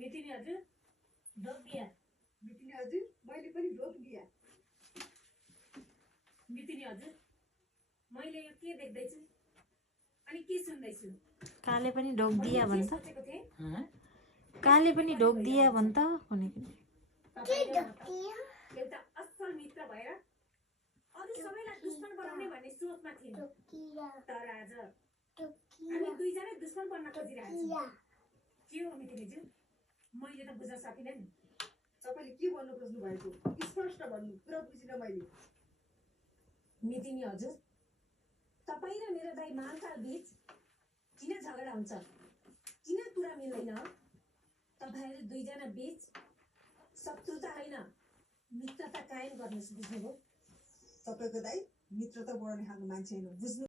मितिनी हजुर ढोक दिया। मितिनी हजुर मैले पनि ढोक दिया। मितिनी हजुर मैले यो के देख्दैछु अनि के सुन्दैछु? काले पनि ढोक दिया मैले भन्छ। के सोचेको थिएँ? काले पनि ढोक दिया भन्छ भनेको। एउटा असल मित्र भएर अरू सबैलाई दुश्मन बनाउने भन्ने सोचमा थिएँ। तर आज हामी दुईजनै दुश्मन बन्न खोजिरहेको छौँ। के हो मितिनीज्यू? मैले त बुझ्न सकिनँ नि। तपाईले के भन्नु खोज्नु भएको? स्पष्ट भन्नु, पुरा बुझिन मैले। मितिनी हजुर तपाईँ र मेरो दाइ महाकाल बीच किन झगडा हुन्छ? किन कुरा मिल्दैन? तपाईँहरू दुईजना बीच शत्रुता होइन मित्रता कायम गर्नुहोस्, बुझ्नुभयो? तपाईको दाइ मित्रता बढाउने खालको मान्छे हैन, बुझ्नु